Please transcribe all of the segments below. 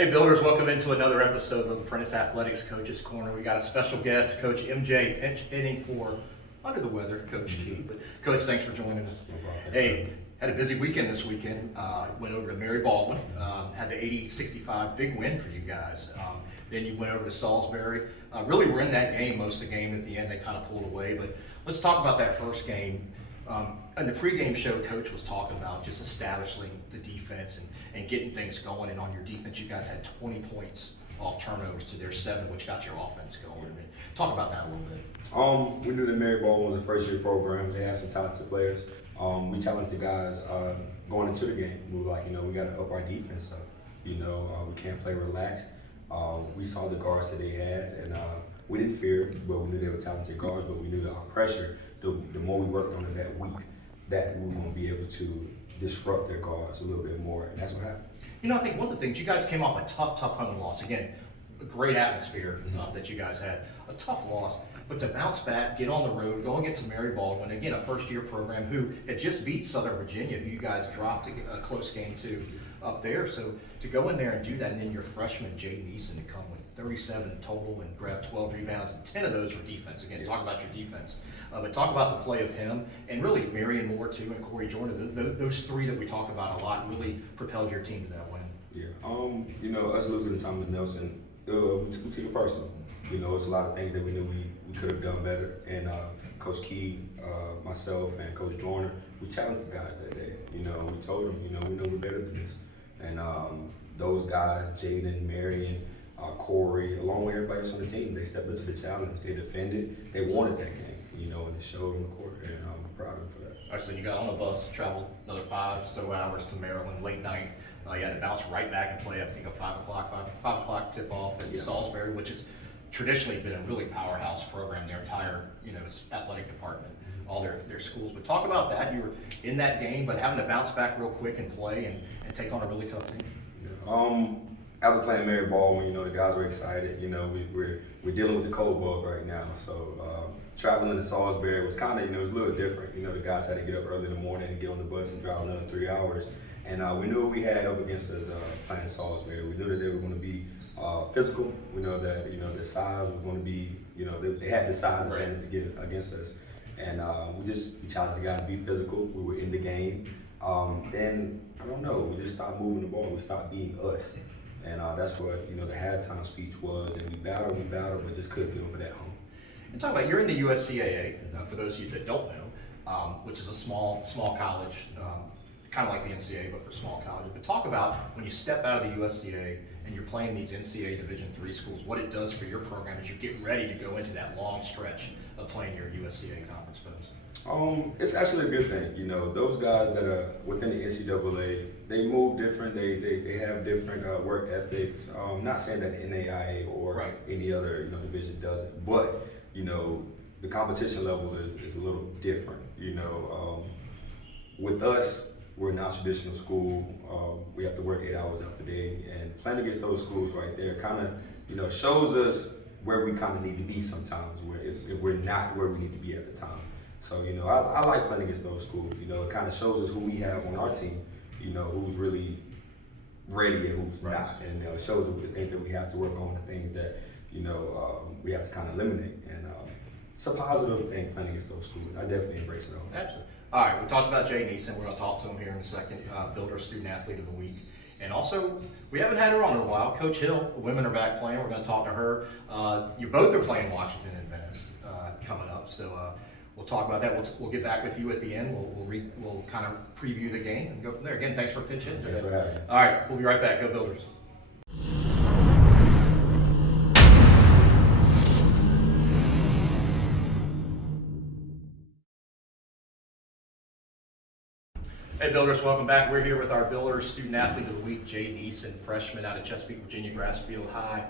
Hey Builders, welcome into another episode of Apprentice Athletics Coach's Corner. We got a special guest, Coach MJ, pinch hitting for under the weather, Coach Kee. But Coach, thanks for joining us. No problem. Hey, had a busy weekend this weekend. Went over to Mary Baldwin, had the 80-65 big win for you guys. Then you went over to Salisbury. Really were in that game most of the game. At the end, they kind of pulled away. But let's talk about that first game. In the pregame show, Coach was talking about just establishing the defense and getting things going. And on your defense, you guys had 20 points off turnovers to their 7, which got your offense going. I mean, talk about that a little bit. We knew that Mary Baldwin was a first-year program. They had some talented players. We challenged the guys going into the game. We were like, we got to up our defense. So, we can't play relaxed. We saw the guards that they had, and we didn't fear, but we knew they were talented guards. But we knew that our pressure, the more we worked on it that week, that we were going to be able to disrupt their guards a little bit more, and that's what happened. I think one of the things, you guys came off a tough home loss. Again, a great atmosphere that you guys had. A tough loss, but to bounce back, get on the road, go against Mary Baldwin, again, a first-year program who had just beat Southern Virginia, who you guys dropped a close game to up there. So to go in there and do that, and then your freshman, Jayden Eason, to come with 37 total and grab 12 rebounds, and 10 of those were defense. Again, talk about your defense. But talk about the play of him, and really Marion Moore, too, and Corey Jordan. Those three that we talk about a lot really propelled your team to that win. Yeah. Us losing to Thomas Nelson, we took it personal. It's a lot of things that we knew we could have done better. And Coach Kee, myself, and Coach Jordan, we challenged the guys that day. We told them, we know we're better than this. And those guys, Jayden, Marion, Corey, along with everybody else on the team, they stepped into the challenge. They defended. They wanted that game, and it showed on the court. And I'm proud of them for that. All right, so you got on a bus, traveled another 5 hours to Maryland, late night. You had to bounce right back and play, I think, a 5 o'clock tip-off at Salisbury, which has traditionally been a really powerhouse program, their entire, athletic department, all their schools. But talk about that. You were in that game, but having to bounce back real quick and play and take on a really tough team. After playing Mary Baldwin, the guys were excited. We're dealing with the cold bug right now, so traveling to Salisbury was kind of, it was a little different. The guys had to get up early in the morning and get on the bus and drive another 3 hours. And we knew what we had up against us playing Salisbury. We knew that they were going to be physical. We know that their size was going to be, they had the size advantage to get against us. And we challenged the guys to be physical. We were in the game. Then I don't know, we just stopped moving the ball. We stopped being us. And that's what the halftime speech was. And we battled, but just couldn't get over that hump. And talk about, you're in the USCAA, for those of you that don't know, which is a small college, kind of like the NCAA, but for small colleges. But talk about when you step out of the USCAA and you're playing these NCAA Division III schools, what it does for your program as you get ready to go into that long stretch of playing your USCAA conference foes. It's actually a good thing. Those guys that are within the NCAA, they move different. They have different work ethics. Not saying that the NAIA or any other division doesn't, but the competition level is a little different. With us, we're a non-traditional school. We have to work 8 hours out the day, and playing against those schools right there kind of shows us where we kind of need to be sometimes, where if we're not where we need to be at the time. So I like playing against those schools. It kind of shows us who we have on our team. Who's really ready and who's not, and it shows us the things that we have to work on, the things that we have to kind of eliminate. And it's a positive thing playing against those schools. I definitely embrace it all. Absolutely. All right, we talked about Jayden Eason. We're going to talk to him here in a second. Builder Student Athlete of the Week. And also, we haven't had her on in a while. Coach Hill, the women are back playing. We're going to talk to her. You both are playing Washington and Venice coming up. So we'll talk about that. We'll get back with you at the end. We'll kind of preview the game and go from there. Again, thanks for pitching. Thanks for having me. All right, we'll be right back. Go Builders. Hey Builders, welcome back. We're here with our Builders Student Athlete of the Week, Jayden Eason, freshman out of Chesapeake, Virginia, Grassfield High.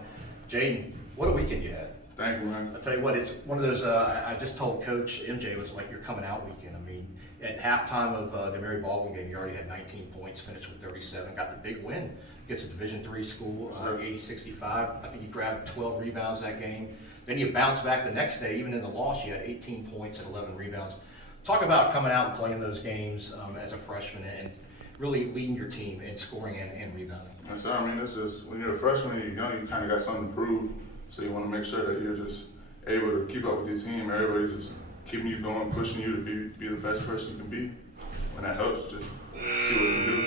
Jayden, what a weekend you had. Thank you, man. I'll tell you what, it's one of those, I just told Coach MJ, it was like your coming out weekend. I mean, at halftime of the Mary Baldwin game, you already had 19 points, finished with 37, got the big win against a Division III school, 80-65. I think you grabbed 12 rebounds that game. Then you bounced back the next day, even in the loss, you had 18 points and 11 rebounds. Talk about coming out and playing those games as a freshman and really leading your team in scoring and rebounding? And so, I mean, it's just, when you're a freshman and you're young, you kind of got something to prove. So you want to make sure that you're just able to keep up with your team. Everybody's just keeping you going, pushing you to be the best person you can be. When that helps, just see what you can do.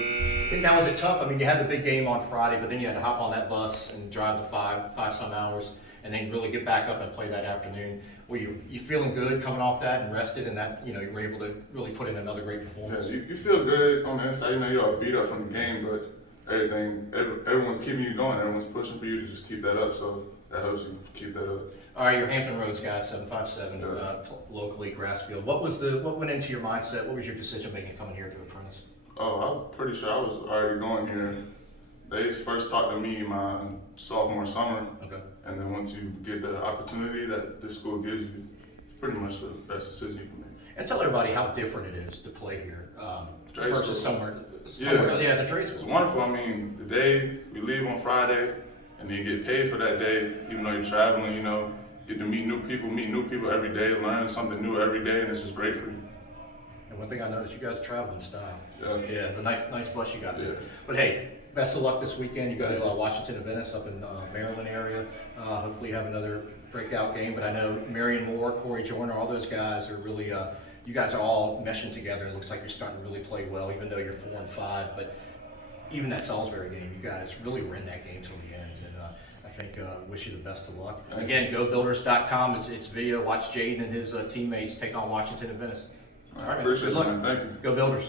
And now, was it tough? I mean, you had the big game on Friday, but then you had to hop on that bus and drive the five some hours, and then really get back up and play that afternoon. Were you feeling good coming off that and rested, and that you were able to really put in another great performance? Yeah, you feel good on the inside. You're all beat up from the game, but everyone's keeping you going. Everyone's pushing for you to just keep that up. So that helps you keep that up. All right, you're Hampton Roads guys, 757, locally, Grassfield. What went into your mindset? What was your decision making coming here to Apprentice? Oh, I'm pretty sure I was already going here. They first talked to me my sophomore summer. Okay. And then once you get the opportunity that this school gives you, it's pretty much the best decision you can make. And tell everybody how different it is to play here versus somewhere. Yeah, it's a trade it's school. wonderful. I mean, the day we leave on Friday, and then you get paid for that day, even though you're traveling, get to meet new people every day, learn something new every day, and it's just great for you. And one thing I noticed, you guys travel in style. Yeah. Yeah, it's a nice bus you got there. Yeah. But hey, best of luck this weekend. You go to Washington and Venice up in Maryland area. Hopefully you have another breakout game. But I know Marion Moore, Corey Joyner, all those guys are really, you guys are all meshing together. It looks like you're starting to really play well, even though you're 4-5. But even that Salisbury game, you guys really were in that game till the end. And I think wish you the best of luck. Again, GoBuilders.com. It's video. Watch Jayden and his teammates take on Washington and Venice. All right, appreciate it, man. Thank you. Go Builders.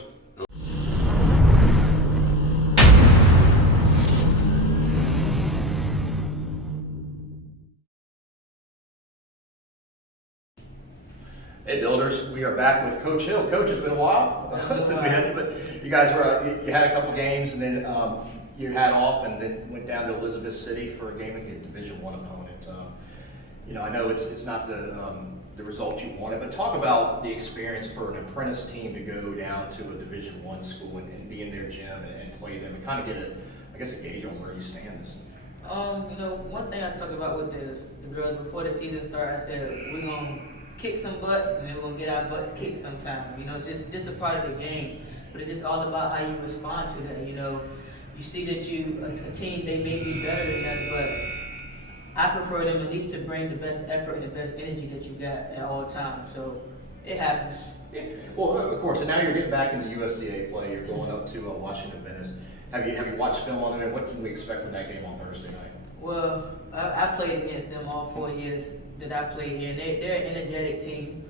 Hey Builders, we are back with Coach Hill. Coach, it's been a while since we had you, but you guys were you had a couple games and then you had off and then went down to Elizabeth City for a game against Division I opponent. I know it's not the result you wanted, but talk about the experience for an Apprentice team to go down to a Division I school and be in their gym and play them and kind of get a gauge on where you stand. One thing I talked about with the girls before the season started, I said we're gonna kick some butt and then we're gonna get our butts kicked sometime. It's just a part of the game, but it's just all about how you respond to that. You see that a team, they may be better than us, but I prefer them at least to bring the best effort and the best energy that you got at all times. So it happens. Yeah. Well, of course, and now you're getting back into USCA play. You're going up to Washington Venice. Have you watched film on it, and what can we expect from that game on Thursday night? Well, I played against them all 4 years that I played here, and they're an energetic team.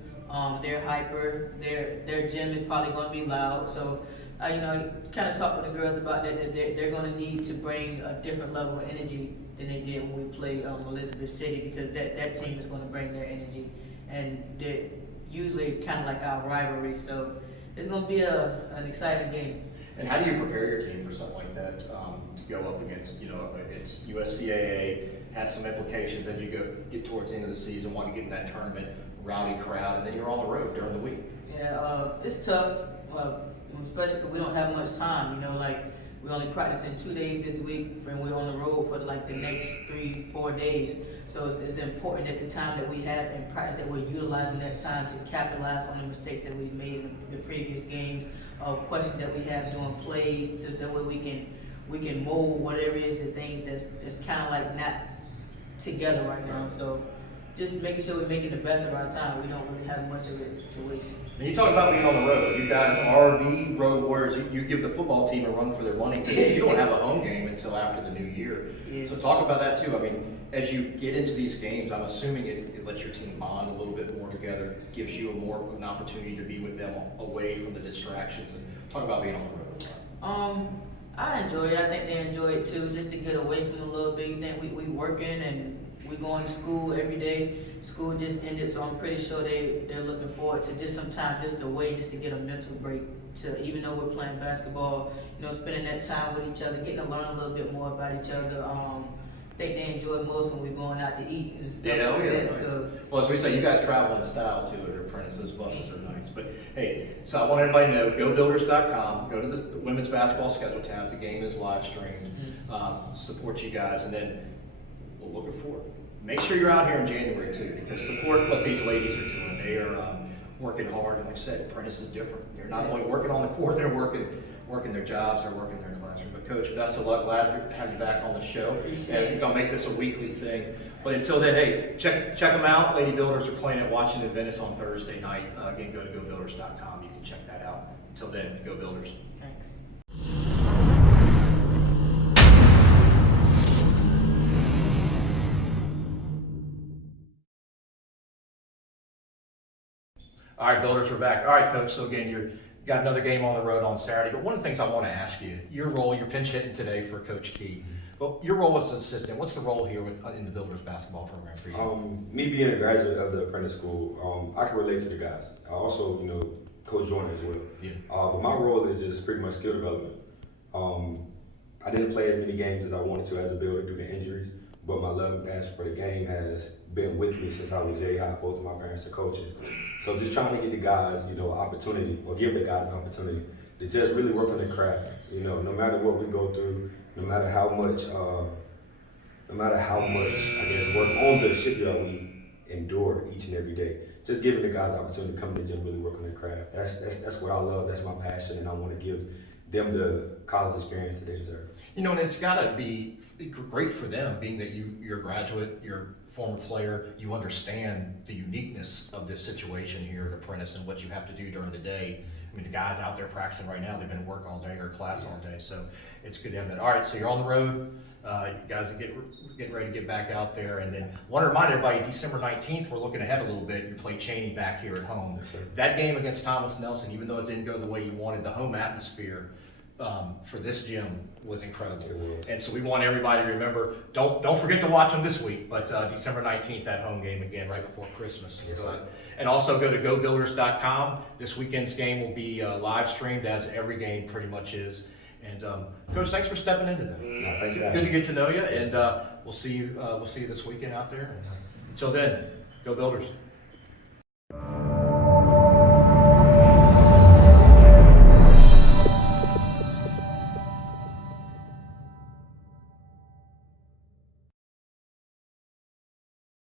They're hyper. Their gym is probably going to be loud. So, kind of talk with the girls about that they're going to need to bring a different level of energy than they did when we played Elizabeth City, because that team is going to bring their energy, and they're usually kind of like our rivalry. So it's going to be an exciting game. And how do you prepare your team for something like that to go up against? It's USCAA, has some implications as you get towards the end of the season, want to get in that tournament, rowdy crowd, and then you're on the road during the week. Yeah, it's tough, especially because we don't have much time. We only practicing 2 days this week, and we're on the road for the next 3-4 days. So it's important that the time that we have in practice, that we're utilizing that time to capitalize on the mistakes that we've made in the previous games, questions that we have doing plays, to that way we can mold whatever it is, the things that's kind of not together right now. So just making sure we're making the best of our time. We don't really have much of it to waste. And you talk about being on the road. You guys are the road warriors. You give the football team a run for their money. You don't have a home game until after the new year. Yeah. So talk about that too. I mean, as you get into these games, I'm assuming it lets your team bond a little bit more together, gives you an opportunity to be with them away from the distractions. And talk about being on the road. I enjoy it. I think they enjoy it too, just to get away from a little big thing. We working and we going to school every day. School just ended, so I'm pretty sure they're looking forward to just some time just away, just to get a mental break. Even though we're playing basketball, spending that time with each other, getting to learn a little bit more about each other. I think they enjoy it most when we're going out to eat and stuff like that. Right. So, well, as we say, you guys travel in style too at Apprentice. Those buses are nice. But hey, so I want everybody to know, GoBuilders.com. Go to the women's basketball schedule tab. The game is live streamed. Support you guys, and then we're looking forward. Make sure you're out here in January too, because support what these ladies are doing. They are working hard, and like I said, Apprentice is different. They're not only working on the court, they're working working their jobs or working their classroom. But Coach, best of luck. Glad to have you back on the show. And we're gonna make this a weekly thing. But until then, hey, check them out. Lady Builders are playing at Washington Venice on Thursday night. Again, go to gobuilders.com. You can check that out. Until then, go Builders. Thanks. All right, Builders, we're back. All right, Coach. So again, you got another game on the road on Saturday. But one of the things I want to ask you, your role, you're pinch hitting today for Coach Kee. But your role as an assistant, what's the role here in the Builders basketball program for you? Me being a graduate of the Apprentice school, I can relate to the guys. I also, Coach Jordan as well. Yeah. But my role is just pretty much skill development. I didn't play as many games as I wanted to as a Builder due to injuries, but my love and passion for the game has been with me since I was Jayden. Both of my parents are coaches. So just trying to get the guys, opportunity, or give the guys an opportunity to just really work on their craft. No matter what we go through, no matter how much, I guess, work on the shipyard we endure each and every day. Just giving the guys the opportunity to come in and just really work on their craft. That's what I love. That's my passion, and I want to give them the college experience that they deserve. And it's got to be great for them, being that you're a graduate, you're a former player, you understand the uniqueness of this situation here at Apprentice and what you have to do during the day. I mean, the guys out there practicing right now, they've been at work all day or class all day, so it's good to have that. All right, so you're on the road. You guys are getting ready to get back out there. And then I want to remind everybody, December 19th, we're looking ahead a little bit. You play Cheney back here at home. Yes, sir. That game against Thomas Nelson, even though it didn't go the way you wanted, the home atmosphere for this gym was incredible. It was. And so we want everybody to remember, don't forget to watch them this week, but December 19th, that home game again, right before Christmas. Yes, sir. And also go to gobuilders.com. This weekend's game will be live streamed, as every game pretty much is. And Coach, thanks for stepping in today. No, thanks for having Good to me. get to know you, and we'll see you this weekend out there. And, until then, go Builders.